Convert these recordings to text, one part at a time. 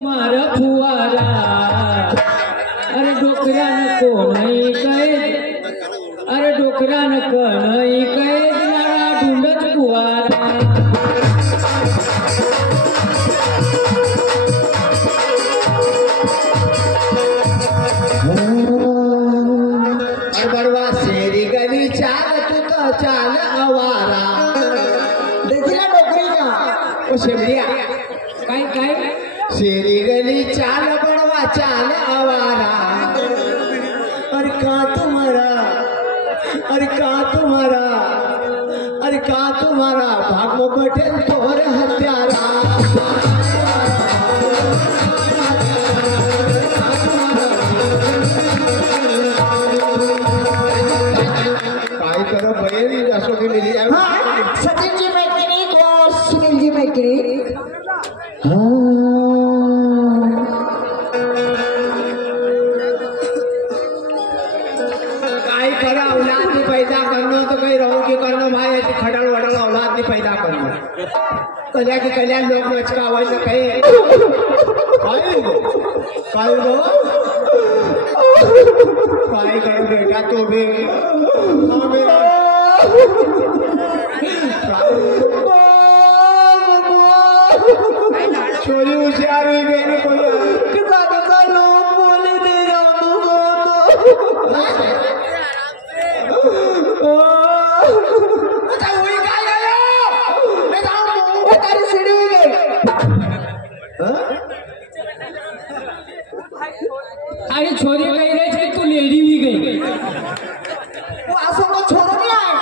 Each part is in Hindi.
मारा फुवारा अरे डोकरा नको नाही कैद अरे डोकरा नको नाही कैद मारा ढुंडच फुवारा बड़वा शेरी गली चाल तू तो चाल अवारा देखिला डोकरी का ओ शेरिया काय काय शेरी गली चाल बड़वा चाल अवारा अरे का तुम्हारा अरे का तुम्हारा अरे का तुम्हारा भाग में बैठे तोहर हत्यारा सचिन जी मैकेनिक और सुनील जी मैकेनिक काय करा औलाद नहीं पैदा करना तो कहीं रहो कि करना भाई खड़ल वड़ल औलाद नहीं पैदा करना कल्या की कल्या लोग नचका आवाज तो कहे काय करो बेटा तो भी चोरी होशियार हुई गई कितना कितना लोग बोले दे सीढ़ी हुई गई अरे छोरी कही रहे थे तू लेडी भी गई वो आसों को छोड़ो नहीं आए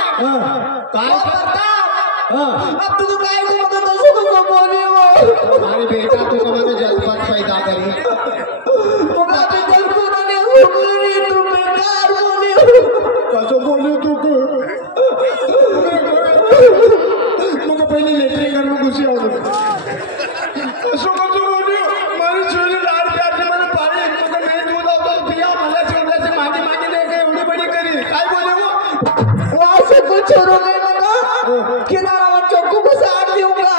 अब तू काय को मदद दसो को बोले वो हमारी बेटा तो कब जज्बात पैदा करी मुका तो जज्बात ने बोली तू बेकार बोली कसो बोली तू को मुका पहले लेटरिंग कर में घुसी आओ कसो कसो बोली मारी छोरी लाड़ प्यार से मैंने पानी मुका नहीं दूध और पिया मला छोरा से मांगी मांगी लेके उड़ी बड़ी करी काय बोले वो आसे को छोड़ोगे ना किनारा चक्कू को साड़ दूंगा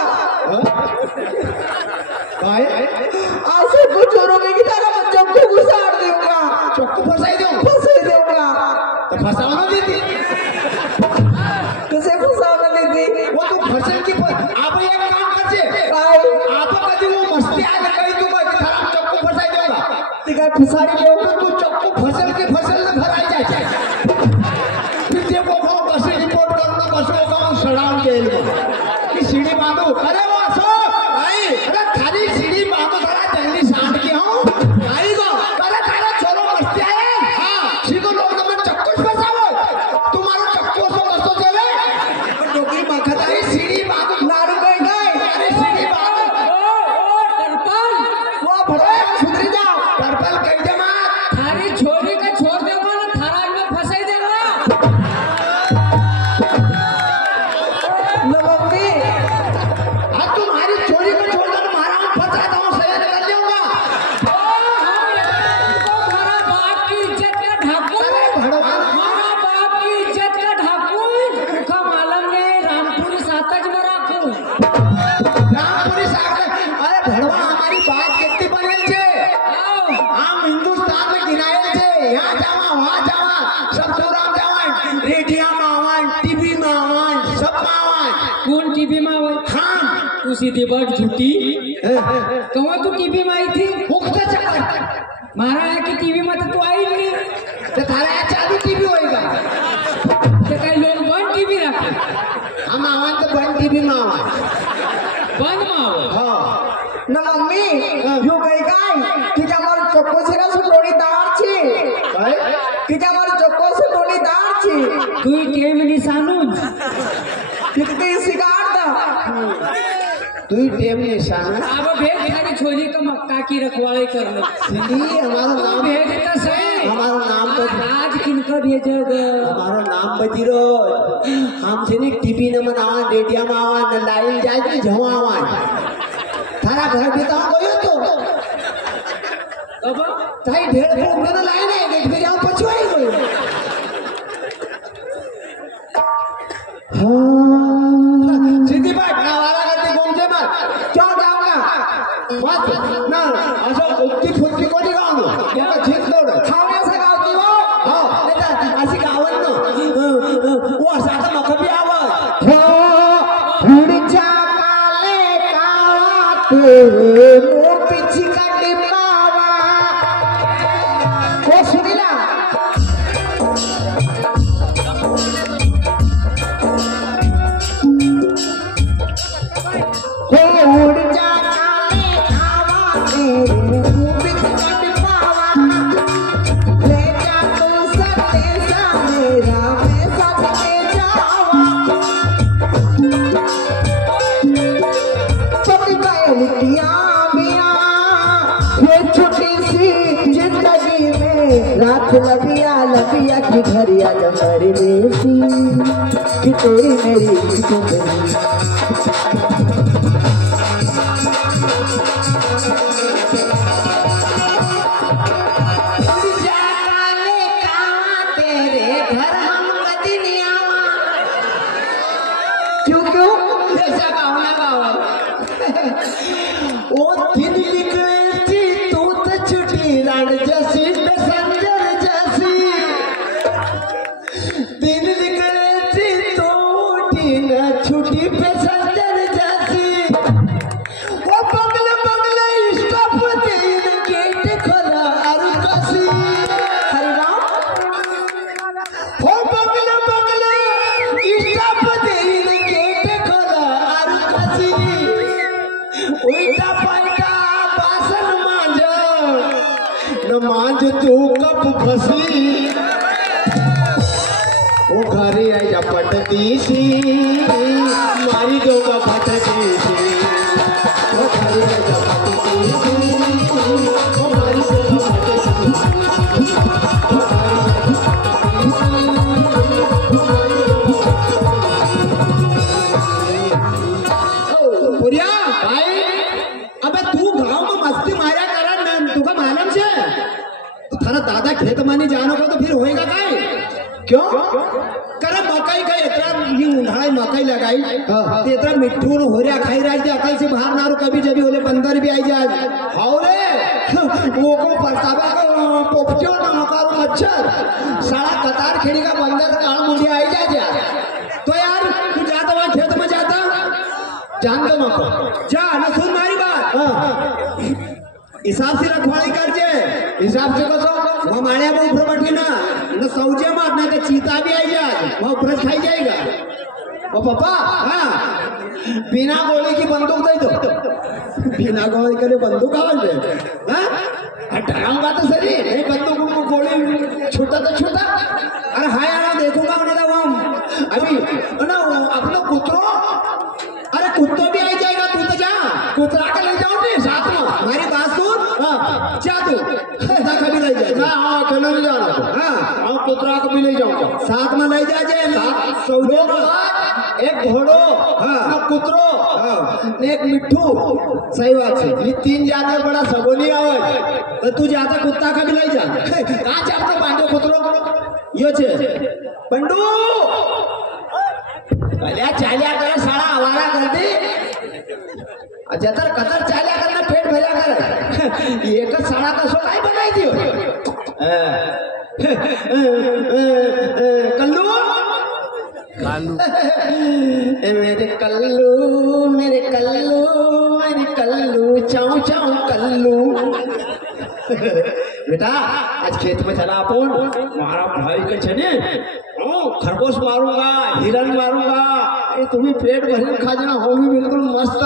आसे को छोड़ोगे कि तारा मैं चक्कू को साड़ दूंगा चक्कू फंसाई दूंगा तो फंसाना दीदी कैसे फंसाना दीदी वो तो फसल की आप एक काम करते आप कभी वो मस्ती आगे कहीं तू तारा चक्कू फंसाई दूंगा ठीक है फंसाई दूंगा तू चक्कू फसल के फसल में भराई जाए फिर देखो गाँव कैसे रिपोर्ट करना कसो गाँव सड़ाऊं जेल में सीढ़ी बांधो अरे वो भाई अरे खाली सीढ़ी बांधो थोड़ा जल्दी सांड के हूँ आई गो अरे तारा छोरो मस्ती आए हाँ सीधो लोग तुम्हें चक्कू फंसाओ तुम्हारा चक्कू से कसो चले डोकरी मखत आई सीढ़ी बांधो नारू गई गई अरे सीढ़ी बांधो टरपल वो भड़े सुधरी जाओ टरपल कह दे मत थारी छोरी का छोड़ देगा ना थारा में फंसाई देगा तुम्हारी चोरी को छोड़कर मारा हूँ फंसा था सही निकल जाऊंगा हमारा बाप की इज्जत का ढाकू भगवान हमारा बाप की इज्जत का ढाकू का मालूम नहीं रामपुर सातज में राखू रामपुरी सागर अरे भड़वा हमारी बात कितनी बनेल छे हम हिंदुस्तान में गिनाएल छे यहाँ जावा वहाँ जावा सब प्रोग्राम जावा रेडियो में आवान टीवी में आवान सब में आवान कौन टीवी में आवाज हाँ उसी देवर झूठी कहाँ तू टीवी में आई थी मुक्त चक्कर मारा है कि टीवी में तो तू आई नहीं तो थारा यहाँ चालू टीवी होएगा तो कई लोग वन टीवी रखे हम आवान तो बन टीवी में आवान बंद में आओ हाँ ना मम्मी यो कही गाय कि हमारे चक्को से ना सुनोड़ी दार छी कि हमारे चक्को से सुनोड़ी दार छी तू टेम निशानू कितनी शिकार था तू ही टेम निशान अब भेज खाली छोरी का मक्का की रखवाली कर लो सिंधी हमारा नाम भेज तो सही हमारा नाम तो आज किनका भेजोगे हमारा नाम बजीरो हम से नहीं टीवी न मनावा रेडियो में आवा न लाइन जाए कि जवा आवा थारा घर भी तो गयो तो अब ताई ढेर को में लाइन है गेट पे जाओ पछुआई गयो हां सीधी बात ना वाला करते घूमते मत क्यों जाऊंगा मत ना मेरे मुंह में कट पावा ले जा तू संदेशा मेरा मैं साथ ले जावा पति पायलिया मिया ये छोटी सी जिंदगी में रात लबिया की घरिया जमरी देसी कि तेरी मेरी ओ दिन निकले थी तू तो छुटी रान जैसी पैसेंजर जैसी दिन निकले थी तू न छुटी पैसेंजर जैसी वो बंगले बंगले स्टॉप तीन गेट खोला अरु कसी हरिराम वो बंगले बंगले स्टॉप तीन गेट खोला अरु कसी उल्टा पलटा बासन मांझ न मांझ तू कब फसी वो घरे आई जा पटती सी मारी दो का फटती सी वो घरे आई जा पटती सी वो मारी दो का फटती सी पुरिया भाई अबे तू गांव में मस्ती मारा करा न तुका मालूम छे थारा दादा खेत मानी जानो को तो फिर होएगा काय क्यों करे मकई का इतना ये उन्हाई मकई लगाई ते इतना मिट्टू न होरिया खाई राज दे अकल से बाहर ना रो कभी जब होले बंदर भी आई जाए हाउ रे वो को परसावा को पोपटियो न मकारो मच्छर साला कतार खेड़ी का बंदर काल मुंडी आई जा तो यार तू जाता वहां खेत में जाता जान दो मको जा न सुन मारी बात हिसाब से रखवाली करजे हिसाब से कसो वो माण्या में ऊपर बैठी ना न सौजे मत ना के चीता भी आई जाए वो ऊपर खाई जाएगा वो पापा हाँ बिना गोली की बंदूक दे दो बिना गोली के बंदूक आवाज दे हाँ डराऊंगा तो सही नहीं बंदूक को गोली छूटा तो छूटा अरे हाँ यार देखूंगा उन्हें वो अभी ना अपना कुतरो अरे कुत्तो भी आई जाएगा तू तो जा कुतरा के ले जाओ नहीं साथ में हमारी बात सुन जा तू कभी ले जा हाँ अकेले ले जाना हाँ कुतरा को भी ले जाऊंगा साथ में ले जा सौदे एक घोड़ो हाँ कुतरो एक मिट्ठू सही बात है ये तीन जानवर बड़ा सबोली आवाज तो तू जाता कुत्ता का भी ले जा कहाँ जाते पांडो कुतरो यो छे पंडू कल्या चाल्या करे सारा आवारा कर दे जतर कतर चाल्या करना पेट भरा कर एक साड़ा का सो काय बनाई दियो कल्लू कालू मेरे कल्लू मेरे कल्लू मेरे कल्लू चाऊ चाऊ कल्लू बेटा आज खेत में चला अपन मारा भाई के छने खरगोश मारूंगा हिरन मारूंगा ये तुम्हें पेट भर खा जाना हो भी बिल्कुल मस्त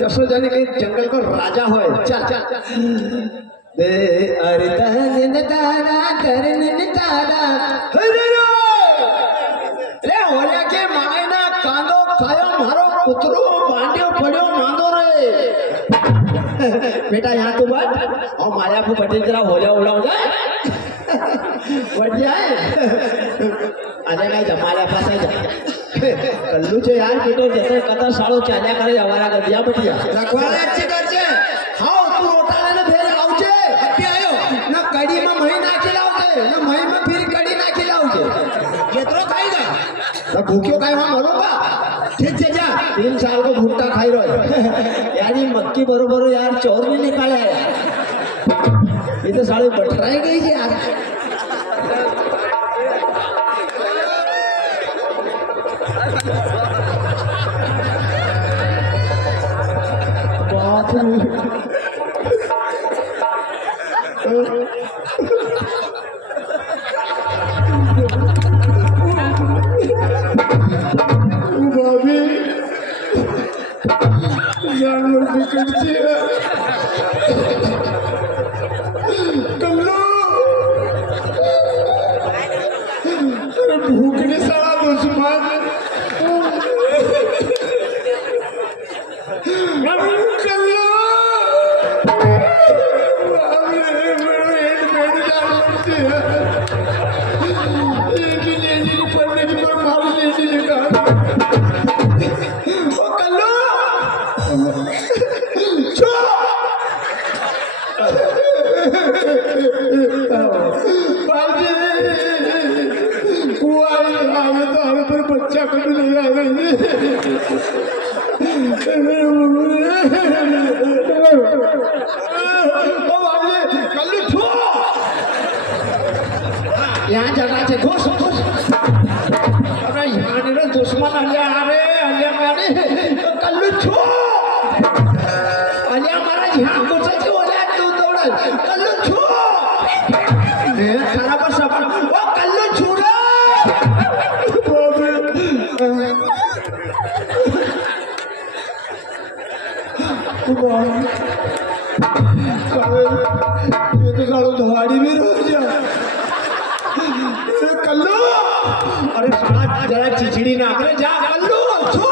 जसो जाने के जंगल को राजा हो चल चल दे अरे तन तारा करन तारा रे होले के मायना कांदो खायो मारो कुतरो बांड्यो पड़ियो मांदो रे बेटा यहाँ तो बात और माया को बटे जरा होले उड़ा हो जाए बढ़ जाए अरे नहीं जमाया पास आ जा कल्लू छे यार बेटो जैसे कदा साड़ो चाल्या करे हमारा कर दिया बटिया रखवाले अच्छी कर छे हां तू रोटाले ने फेर आवजे हट्टी आयो ना कड़ी में मही ना खिलावजे ना मही में फिर कड़ी ना खिलावजे केतरो खाईगा ना भूख्यो काय वहां मरूंगा ठीक छे जा 3 साल को भूखा खाई रहो यार ये मक्की बरोबर यार चौर में निकाले ये तो साले बटराई गई जी यार भाभी जानवर बिगड़ करते हैं एक ही लेडी पढ़ने की पर मार लेडी लेगा ओ कल्लू छो बाजी वो आई आगे तो आगे पर बच्चा कभी नहीं आ रही यहाँ जगह से घुस घुस अरे यहाँ नहीं दुश्मन अलिया अरे कल्लू छो अलिया महाराज यहाँ घुसायची ओल्या तू दौड़ कल्लू छो खराब सब ओ कल्लू छू रे ये तो सालों धवाड़ी में रोक जा कल्लू अरे साला जरा चिचड़ी ना करे जा कल्लू छो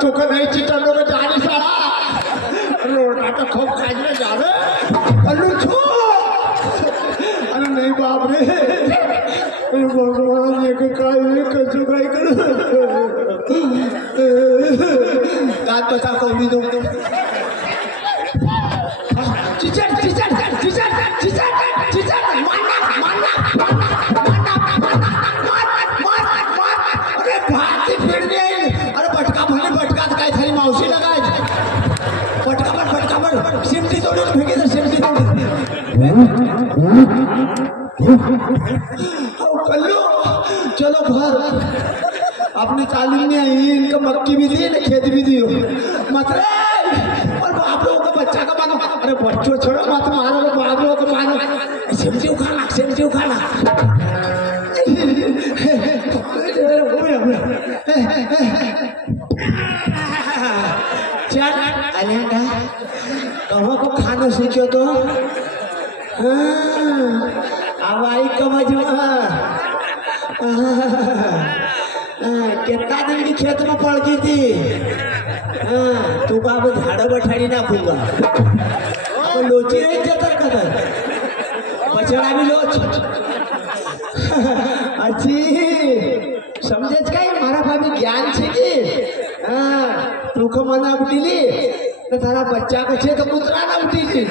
तो नहीं चिटा लोग जाने सारा रोटा तो खूब खाने जावे कल्लू छो अरे नहीं बाप रे अरे भगवान ये कैसे भाई करो दांत बचा कौड़ी दो चिचड़ चिचड़ चिचड़ चिचड़ चिचड़ मारना मारना मारना मारना मारना मार अरे भाती फिरने अरे बटका भले बटका काय थारी मावशी लगाय फटका बर सिमटी तोडून फेके तर सिमटी तोडून कल्लू चलो घर अपनी तालीम में आई इनका मक्की भी दी ना खेत भी दी मत रे और बाप लोगों का बच्चा का मानो अरे बच्चों छोड़ो मत मारो बाप लोगों को मारो सिमटी उखाना चल अलिया कहो को खाना सीखो तो अब आई कमजमा कितना दिन की खेत में पड़ गई थी तू बाब झाड़ बठाड़ी ना खूंगा लोची नहीं जतर कदर बछड़ा भी लोच अच्छी समझे काय मारा भाभी ज्ञान छे की तू को मना उठीली तो तारा बच्चा को छे तो कुतरा ना उठीली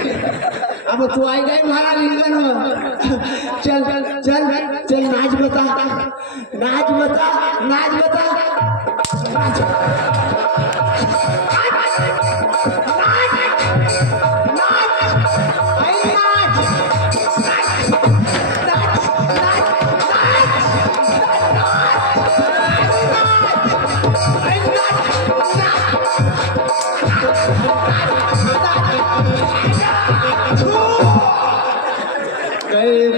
अब तू आई गई मारा लिंगन चल चल चल चल नाच बता नाच बता नाच बता